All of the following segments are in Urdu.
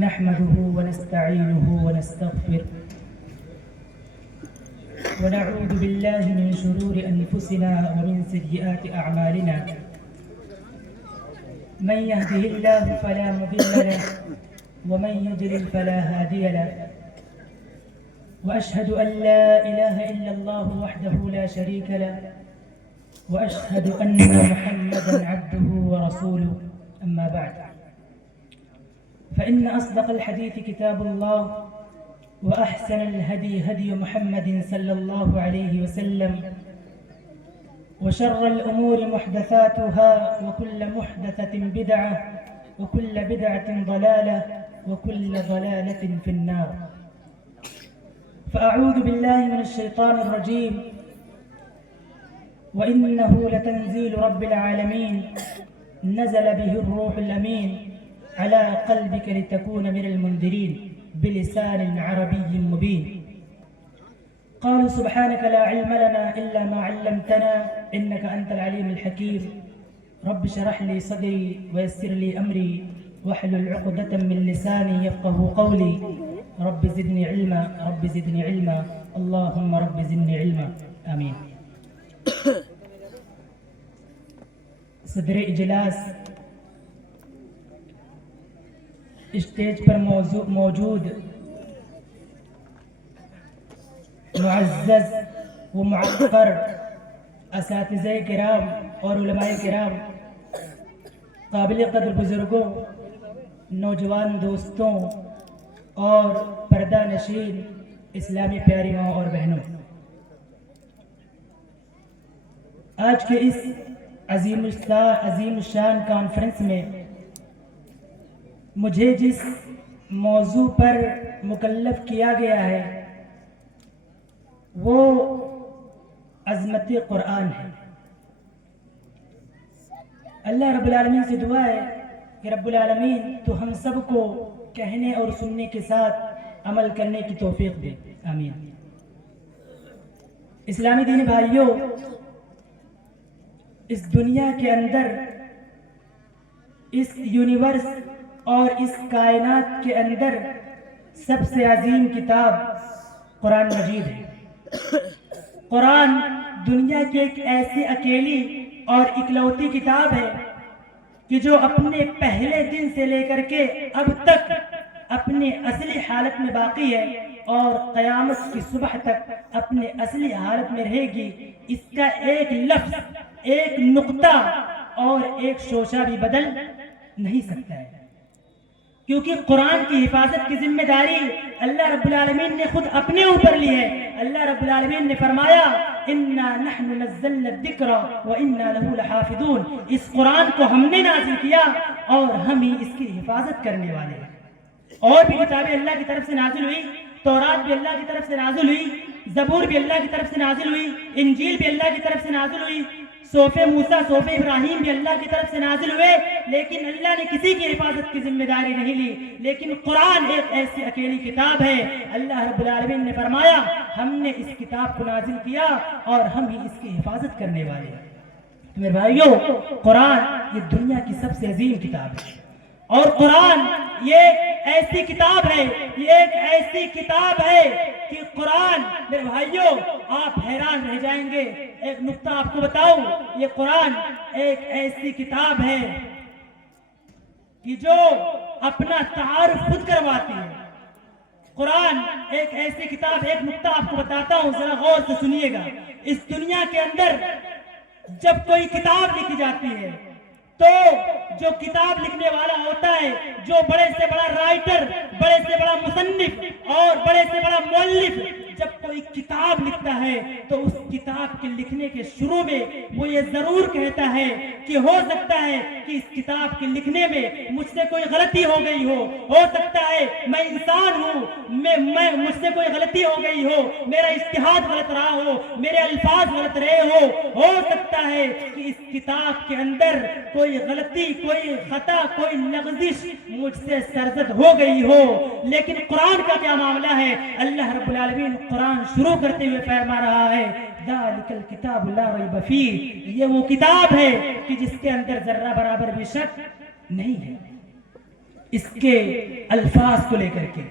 نحمده ونستعينه ونستغفره ونعوذ بالله من شرور أنفسنا ومن سيئات أعمالنا من يهده الله فلا مضل له ومن يضلل فلا هادي له وأشهد أن لا إله إلا الله وحده لا شريك له وأشهد أن محمدا عبده ورسوله أما بعد فإن أصدق الحديث كتاب الله وأحسن الهدي هدي محمد صلى الله عليه وسلم وشر الأمور محدثاتها وكل محدثة بدعة وكل بدعة ضلالة وكل ضلالة في النار. فأعوذ بالله من الشيطان الرجيم وإنه لتنزيل رب العالمين نزل به الروح الأمين على قلبك لتكون من المنذرين بلسان عربي مبين. قالوا سبحانك لا علم لنا إلا ما علمتنا إنك أنت العليم الحكيم. رب اشرح لي صدري ويسر لي أمري واحلل عقدة من لساني يفقه قولي. رب زدني علما رب زدني علما اللهم رب زدني علما آمين. صدر اجلاس، اسٹیج پر موجود معزز و معقر اساتذہ کرام اور علماء کرام، قابل قدر بزرگوں، نوجوان دوستوں اور پردہ نشین اسلامی پیاری ماں اور بہنوں، آج کے اس عظیم الشان کانفرنس میں مجھے جس موضوع پر مکلف کیا گیا ہے وہ عظمت قرآن ہے۔ اللہ رب العالمین سے دعا ہے کہ رب العالمین تو ہم سب کو کہنے اور سننے کے ساتھ عمل کرنے کی توفیق دے، آمین۔ اسلامی دین بھائیوں، اس دنیا کے اندر، اس یونیورس اور اس کائنات کے اندر سب سے عظیم کتاب قرآن مجید ہے۔ قرآن دنیا کی ایک ایسی اکیلی اور اکلوتی کتاب ہے کہ جو اپنے پہلے دن سے لے کر کے اب تک اپنے اصلی حالت میں باقی ہے اور قیامت کی صبح تک اپنے اصلی حالت میں رہے گی۔ اس کا ایک لفظ، ایک نقطہ اور ایک شوشہ بھی بدل نہیں سکتا ہے، کیونکہ قرآن کی حفاظت کی ذمہ داری اللہ رب العالمین نے خود اپنے اوپر لی ہے۔ اللہ رب العالمین نے فرمایا اِنَّا نَحْنُ نَزَّلْنَا الذِّكْرَ وَإِنَّا لَهُ لَحَافِظُونَ، اس قرآن کو ہم نے نازل کیا اور ہم ہی اس کی حفاظت کرنے والے ہیں۔ اور بھی کتابیں اللہ کی طرف سے نازل ہوئی، تورات بھی اللہ کی طرف سے نازل ہوئی، زبور بھی اللہ کی طرف سے نازل ہوئی، انجیل بھی اللہ کی طرف سے نازل ہوئی، صحف موسیٰ، صحف ابراہیم بھی اللہ کی طرف سے نازل ہوئے، لیکن اللہ نے کسی کی حفاظت کی ذمہ داری نہیں لی۔ لیکن قرآن ایک ایسی اکیلی کتاب ہے، اللہ رب العالمین نے فرمایا ہم نے اس کتاب کو نازل کیا اور ہم ہی اس کی حفاظت کرنے والے ہیں۔ میرے بھائیوں، قرآن یہ دنیا کی سب سے عظیم کتاب ہے، اور قرآن یہ ایسی کتاب ہے، یہ ایک ایسی کتاب ہے کہ قرآن، میرے بھائیوں آپ حیران رہ جائیں گے۔ ایک نقطہ آپ کو بتاؤں، یہ قرآن ایک ایسی کتاب ہے کہ جو اپنا تعارف خود کرواتی ہے۔ قرآن ایک ایسی کتاب، ایک نقطہ آپ کو بتاتا ہوں، ذرا غور سے سنیے گا۔ اس دنیا کے اندر جب کوئی کتاب لکھی جاتی ہے تو جو کتاب لکھنے والا ہوتا ہے، جو بڑے سے بڑا رائٹر، بڑے سے بڑا مصنف اور بڑے سے بڑا مؤلف جب کوئی کتاب لکھتا ہے تو اس کتاب کے لکھنے کے شروع میں وہ یہ ضرور کہتا ہے کہ ہو سکتا ہے کہ اس کتاب کے لکھنے میں مجھ سے کوئی غلطی ہو گئی ہو سکتا ہے میں انسان ہوں، مجھ سے کوئی غلطی ہو گئی ہو، میرا اجتہاد غلط رہا ہو، میرے الفاظ غلط رہے ہو سکتا ہے کہ اس کتاب کے اندر کوئی غلطی، کوئی خطا، کوئی لغزش مجھ سے سرزد ہو گئی ہو۔ لیکن قرآن کا کیا معاملہ ہے؟ اللہ رب العالمین قرآن شروع کرتے ہوئے فرما رہا ہے ذالک الکتاب لا ریب فیہ، یہ وہ کتاب ہے کہ جس کے اندر ذرہ برابر بھی شک نہیں ہے۔ اس کے الفاظ کو لے کر کے،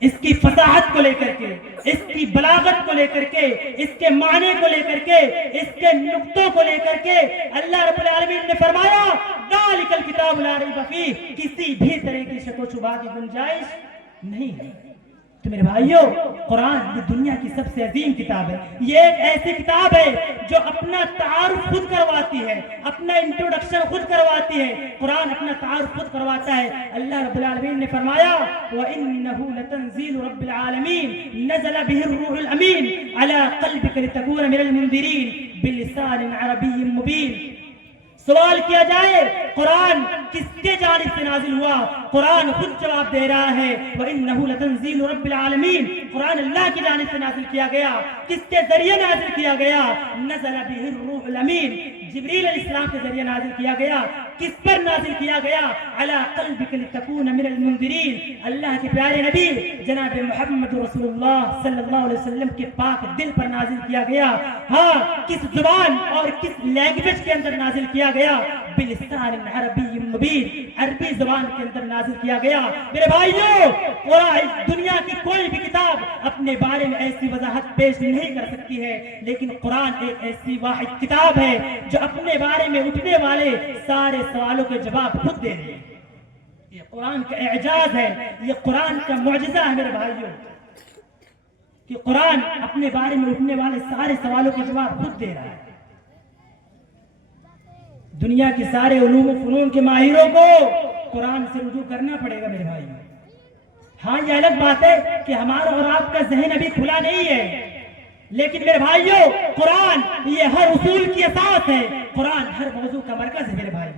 اس کی فصاحت کو لے کر کے، اس کی بلاغت کو لے کر کے، اس کے معنی کو لے کر کے، اس کے نقطوں کو لے کر کے اللہ رب العالمین نے فرمایا ذالک الکتاب لا ریب فیہ، کسی بھی طرح کی شک و شبہ کی گنجائش نہیں ہے۔ تو میرے بھائیوں، قرآن یہ دنیا کی سب سے عظیم کتاب ہے۔ یہ ایک ایسی کتاب ہے جو اپنا تعارف خود کرواتی ہے، اپنا انٹروڈکشن خود کرواتی ہے۔ قرآن اپنا تعارف خود کرواتا ہے۔ اللہ رب العالمین نے فرمایا وَإِنَّهُ لَتَنزِيلُ رَبِّ الْعَالَمِينَ نَزَلَ بِهِ الرُّوحُ الْأَمِينُ عَلَى قَلْبِكَ لِتَكُونَ مِنَ الْمُنذِرِينَ بِلِسَانٍ عَرَبِيٍّ مُبِينٍ۔ سوال کیا جائے قرآن کس کے جانب سے نازل ہوا؟ قرآن خود جواب دے رہا ہے وَإِنَّهُ لَتَنزِيلُ رَبِّ الْعَالَمِينَ، قرآن اللہ کی جانب سے نازل کیا گیا۔ کس کے ذریعے نازل کیا گیا؟ نزل بِهِ الرُّوحُ الْأَمِينُ، جبریل علیہ السلام کے ذریعے نازل کیا گیا۔ کس پر نازل کیا گیا؟ عَلَى قَلْبِكَ لِتَكُونَ مِنَ الْمُنذِرِينَ، اللہ کے پیارے نبی جناب محمد رسول اللہ صلی اللہ علیہ وسلم کے پاک دل پر نازل کیا گیا۔ ہاں، کس زبان اور کس لینگویج کے اندر نازل کیا گیا؟ بلسان عربی مبین، عربی زبان کے اندر نازل کیا گیا۔ میرے بھائیوں، قرآن دنیا کی کوئی بھی کتاب اپنے بارے میں ایسی وضاحت پیش نہیں کر سکتی ہے، لیکن قرآن ایک ایسی واحد کتاب ہے جو اپنے بارے میں اٹھنے والے سارے سوالوں کے جواب خود دے رہی ہے۔ یہ قرآن کا اعجاز ہے، یہ قرآن کا معجزہ ہے میرے بھائیوں، کہ قرآن اپنے بارے میں اٹھنے والے سارے سوالوں کے جواب خود دے رہا ہے۔ دنیا کے سارے علوم و فنون کے ماہروں کو قرآن سے رجوع کرنا پڑے گا میرے بھائیوں۔ ہاں، یہ الگ بات ہے کہ ہمارا اور آپ کا ذہن ابھی کھلا نہیں ہے، لیکن میرے بھائیوں قرآن یہ ہر اصول کی اساس ہے، قرآن ہر موضوع کا مرکز ہے میرے بھائی۔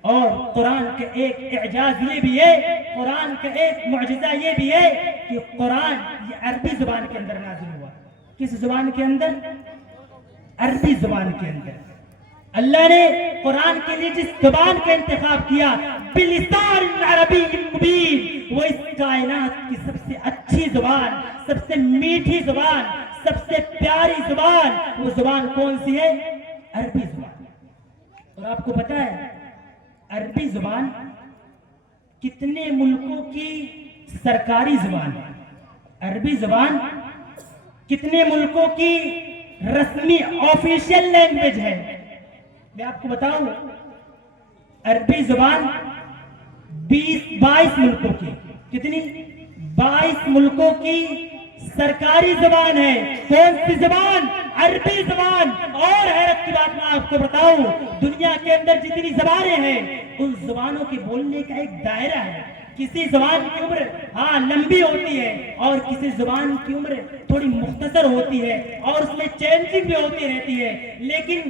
اور قرآن کا ایک اعجاز یہ بھی ہے، قرآن کا ایک معجزہ یہ بھی ہے کہ قرآن یہ عربی زبان کے اندر نازل ہوا۔ کس زبان کے اندر؟ عربی زبان کے اندر۔ اللہ نے قرآن کے لیے جس زبان کا انتخاب کیا بلسان عربی مبین، وہ اس کائنات کی سب سے اچھی زبان، سب سے میٹھی زبان، سب سے پیاری زبان، وہ زبان کون سی ہے؟ عربی زبان۔ اور آپ کو پتا ہے عربی زبان کتنے ملکوں کی سرکاری زبان ہے؟ عربی زبان کتنے ملکوں کی رسمی آفیشیل لینگویج ہے؟ میں آپ کو بتاؤں، عربی زبان 22 ملکوں کی، کتنی؟ 22 ملکوں کی سرکاری زبان ہے۔ کون سی زبان؟ عربی زبان۔ اور حیرت کی بات میں آپ کو بتاؤں، دنیا کے اندر جتنی زبانیں ہیں ان زبانوں کے بولنے کا ایک دائرہ ہے۔ کسی زبان کی عمر لمبی ہوتی ہے اور کسی زبان کی عمر تھوڑی مختصر ہوتی ہے اور اس میں چینجنگ بھی ہوتی رہتی ہے، لیکن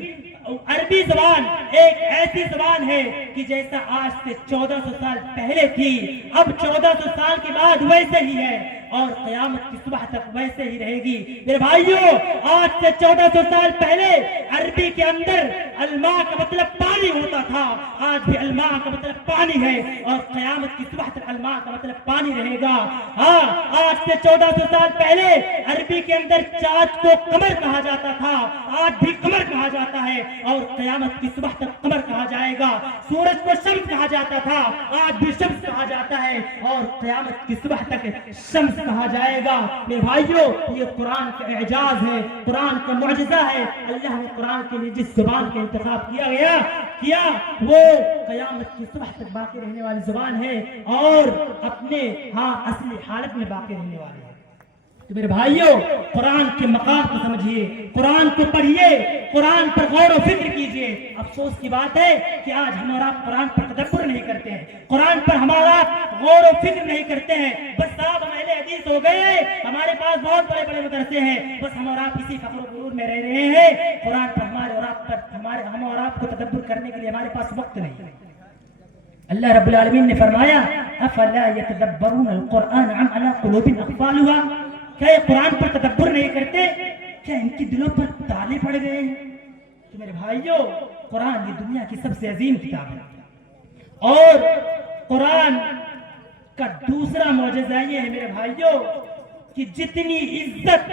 عربی زبان ایک ایسی زبان ہے کہ جیسا آج سے 1400 سال پہلے تھی، اب 1400 سال کے بعد ویسے ہی ہے اور قیامت کی صبح تک ویسے ہی رہے گی۔ میرے بھائیوں، آج سے 1400 سال پہلے عربی کے اندر الماء کا مطلب پانی ہوتا تھا، آج بھی الماء کا مطلب پانی ہے اور قیامت کی صبح تک الماء کا مطلب پانی رہے گا۔ ہاں، آج سے 1400 سال پہلے عربی کے اندر چاند کو قمر کہا جاتا تھا، آج بھی قمر کہا جاتا ہے اور قیامت کی صبح تک قمر کہا جائے گا۔ سورج کو شمس کہا جاتا تھا، آج بھی شمس کہا جاتا ہے اور قیامت کی صبح تک شمس کہا جائے گا۔ میرے بھائیوں، یہ قرآن کا اعجاز ہے، قرآن کا معجزہ ہے۔ اللہ نے قرآن کے لیے جس زبان کا انتخاب کیا وہ قیامت کی صبح تک باقی رہنے والی زبان ہے اور اپنے اصلی حالت میں باقی رہنے والی ہے۔ تو میرے بھائیوں، قرآن کے مقام کو سمجھیے، قرآن کو پڑھیے، قرآن پر غور و فکر کیجیے۔ افسوس کی بات ہے کہ آج ہم اور آپ قرآن پر تدبر نہیں کرتے ہیں، قرآن پر ہمارا غور و فکر نہیں کرتے ہیں۔ بس صاحب ہم اہل حدیث ہو گئے ہیں، ہمارے پاس بہت بڑے بڑے مدرسے ہیں، بس ہم اور آپ اسی فخر و غرور میں رہ رہے ہیں۔ قرآن پر ہم اور آپ کو تدبر کرنے کے لیے ہمارے پاس وقت نہیں۔ اللہ رب العالمین نے فرمایا افلا یتدبرون القرآن ام علی قلوب اقفالها، کیا یہ قرآن پر تدبر نہیں کرتے؟ کیا ان کی دلوں پر تالے پڑ گئے ہیں؟ تو میرے بھائیوں، قرآن یہ دنیا کی سب سے عظیم کتاب ہے اور قرآن کا دوسرا معجزہ یہ ہے میرے بھائیوں کہ جتنی عزت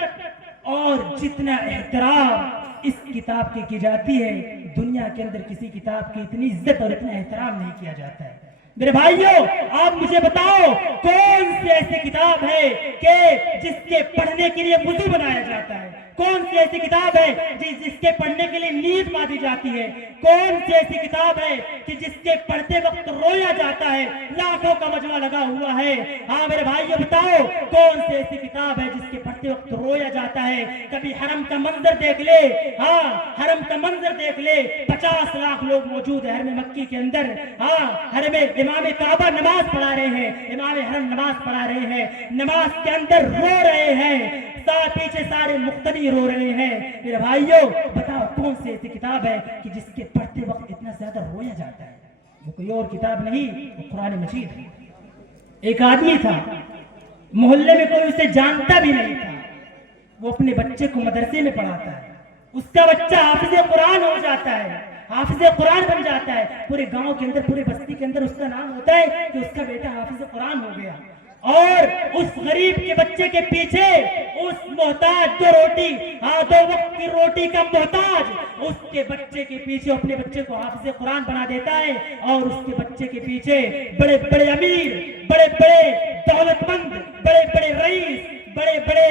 اور جتنا احترام اس کتاب کی جاتی ہے، دنیا کے اندر کسی کتاب کی اتنی عزت اور اتنا احترام نہیں کیا جاتا ہے۔ میرے بھائیوں آپ مجھے بتاؤ کون سی ایسی کتاب ہے کہ جس کے پڑھنے کے لیے وضو بنایا جاتا ہے؟ کون سی ایسی کتاب ہے جس کے پڑھنے کے لیے نیند باندھی جاتی ہے؟ کون سی ایسی کتاب ہے کہ جس کے پڑھتے وقت رویا جاتا ہے؟ لاکھوں کا مجمع لگا ہوا ہے. ہاں میرے بھائیوں بتاؤ کون سی ایسی کتاب ہے جس کے پڑھتے وقت رویا جاتا ہے؟ کبھی حرم کا منظر دیکھ لے. ہاں حرم کا منظر دیکھ لے. 50 لاکھ لوگ موجود ہیں حرم مکی کے اندر. ہاں حرم امام کعبہ نماز پڑھا رہے ہیں, امام حرم نماز پڑھا رہے ہیں, نماز کے اندر رو رہے ہیں, پیچھے سارے مقتدی رو رہے ہیں. میرے بھائیوں بتاؤ کون سی ایسی کتاب ہے کہ جس کے پڑھتے وقت اتنا زیادہ رویا جاتا ہے؟ وہ کوئی اور کتاب نہیں, وہ قرآن مجید ہے. ایک آدمی تھا, محلے میں کوئی اسے جانتا بھی نہیں تھا. وہ اپنے بچے کو مدرسے میں پڑھاتا ہے. اس کا بچہ حافظ قرآن ہو جاتا ہے, حافظ قرآن بن جاتا ہے. پورے گاؤں کے اندر, پورے بستی کے اندر اس کا نام ہوتا ہے کہ اس کا بیٹا حافظ قرآن ہو گیا. اور اس غریب کے بچے کے پیچھے اس محتاج دو وقت کی روٹی کا محتاج اس کے بچے کے پیچھے اپنے بچے کو حافظ قرآن بنا دیتا ہے. اور اس کے بچے کے پیچھے بڑے بڑے امیر, بڑے بڑے دولت مند, بڑے بڑے رئیس, بڑے بڑے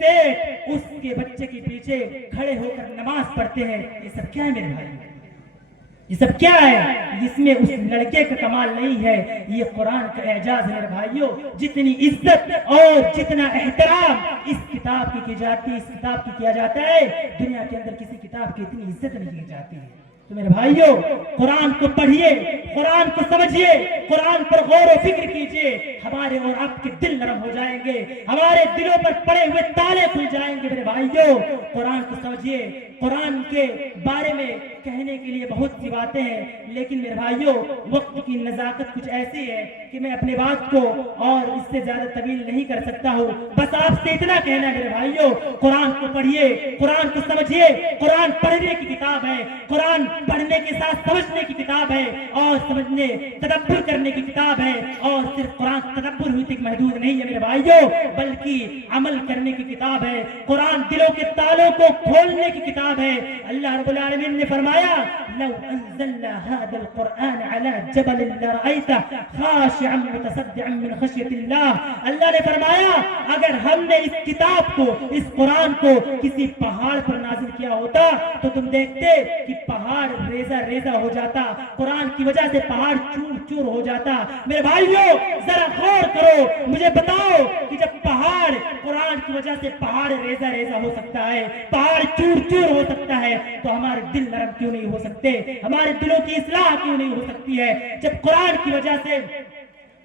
سیٹ اس کے بچے کے پیچھے کھڑے ہو کر نماز پڑھتے ہیں. یہ سب کیا ہے میرے بھائی؟ یہ سب کیا ہے؟ جس میں اس لڑکے کا کمال نہیں ہے, یہ قرآن کا اعجاز ہے میرے بھائیوں. جتنی عزت اور جتنا احترام اس کتاب کی جاتی ہے, اس کتاب کی کیا جاتا ہے, دنیا کے اندر کسی کتاب کی اتنی عزت نہیں کی جاتی ہے. تو میرے بھائیوں قرآن کو پڑھیے, قرآن کو سمجھیے, قرآن پر غور و فکر کیجیے. ہمارے اور آپ کے دل نرم ہو جائیں گے, ہمارے دلوں پر پڑے ہوئے تالے کھل جائیں گے. میرے بھائیوں قرآن کو سمجھیے. قرآن کے بارے میں کہنے کے لیے بہت سی باتیں ہیں, لیکن میرے بھائیوں وقت کی نزاکت کچھ ایسی ہے کہ میں اپنے بات کو اور اس سے زیادہ طویل نہیں کر سکتا ہوں. بس آپ سے اتنا کہنا ہے میرے بھائیوں, قرآن کو پڑھیے, قرآن کو سمجھیے. قرآن پڑھنے کی کتاب ہے, قرآن پڑھنے کے ساتھ سمجھنے کی کتاب ہے, اور سمجھنے تدبر کرنے کی کتاب ہے. اور صرف قرآن تدبر ہوئی تک محدود نہیں ہے میرے بھائیوں, بلکہ عمل کرنے کی کتاب ہے. قرآن دلوں کے تالوں کو کھولنے کی کتاب ہے. اللہ رب العالمین نے فرمایا لو انزلنا هذا القرآن على جبل لرأيته خاشعا متصدعا من خشية الله. اللہ نے فرمایا اگر ہم نے اس کتاب کو, اس قرآن کو کسی پہاڑ پر نازل کیا ہوتا تو تم دیکھتے کہ پہاڑ ریزہ ریزہ ہو جاتا, قرآن کی وجہ سے پہاڑ چور چور ہو جاتا. میرے بھائیوں ذرا غور کرو, مجھے بتاؤ کہ جب پہاڑ قرآن کی وجہ سے پہاڑ ریزہ ریزہ ہو سکتا ہے, پہاڑ چور چور ہو سکتا ہے, تو ہمارے دل نرم کیوں نہیں ہو سکتے؟ ہمارے دلوں کی اصلاح کیوں نہیں ہو سکتی ہے؟ جب قرآن کی وجہ سے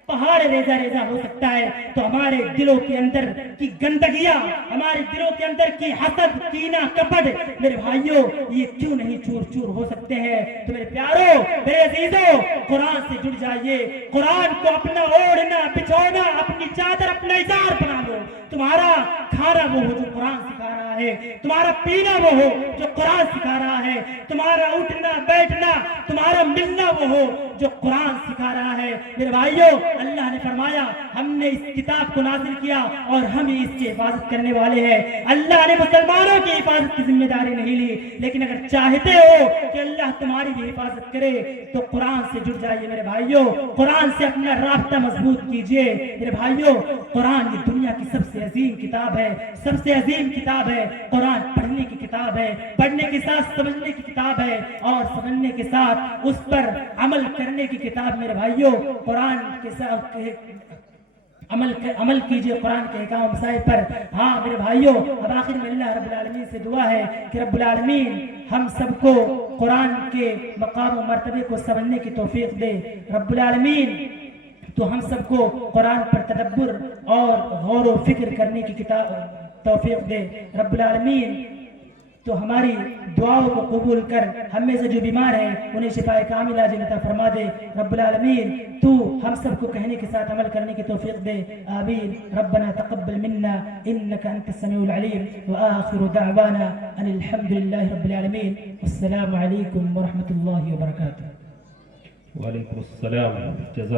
پہاڑ ریزہ ریزہ ہو سکتا ہے تو ہمارے دلوں کے اندر کی گندگیاں, ہمارے دلوں کے اندر کی حسد, کینہ, کپٹ, میرے بھائیوں یہ کیوں نہیں چور چور ہو سکتے ہیں؟ تو میرے پیاروں, میرے عزیزوں, قرآن سے جڑ جائیے. قرآن کو اپنا اوڑھنا بچھونا, اپنی چادر, اپنا اظہار بنا لو. تمہارا کھانا وہ ہو جو قرآن سکھا رہا ہے, تمہارا پینا وہ ہو جو قرآن سکھا رہا ہے, تمہارا اٹھنا بیٹھنا, تمہارا ملنا وہ ہو جو قرآن سکھا رہا ہے. میرے بھائیوں اللہ نے فرمایا ہم نے اس کتاب کو نازل کیا اور ہم ہی اس کی حفاظت کرنے والے ہیں. اللہ نے مسلمانوں کی حفاظت کی ذمہ داری نہیں لی, لیکن اگر چاہتے ہو کہ اللہ تمہاری بھی حفاظت کرے تو قرآن سے جڑ جائیے. میرے بھائیوں قرآن سے اپنا رابطہ مضبوط کیجئے. میرے بھائیوں قرآن یہ دنیا کی سب سے عظیم کتاب ہے, سب سے عظیم کتاب ہے. قرآن پڑھنے کی کتاب ہے, پڑھنے کے ساتھ سمجھنے کی کتاب ہے, اور سمجھنے کے ساتھ اس پر عمل کرنے کی کتاب. میرے بھائیوں قرآن کے ساتھ عمل کیجئے قرآن کے احکام و مسائل پر. ہاں میرے بھائیوں اب آخر میں اللہ رب العالمین سے دعا ہے کہ رب العالمین ہم سب کو قرآن کے مقام و مرتبے کو سمجھنے کی توفیق دے. رب العالمین تو ہم سب کو قرآن پر تدبر اور غور و فکر کرنے کی توفیق دے. رب العالمین تو ہماری دعاؤں کو قبول کر ہم میں سے جو بیمار ہیں انہیں شفاء کاملہ عطا فرما دے. رب العالمین تو ہم سب کو کہنے کے ساتھ عمل کرنے کی توفیق دے. آمین. ربنا تقبل منا انك انت السميع العليم واخر دعوانا ان الحمد لله رب العالمين والسلام عليكم ورحمة الله وبركاته. وعليكم السلام. جزاكم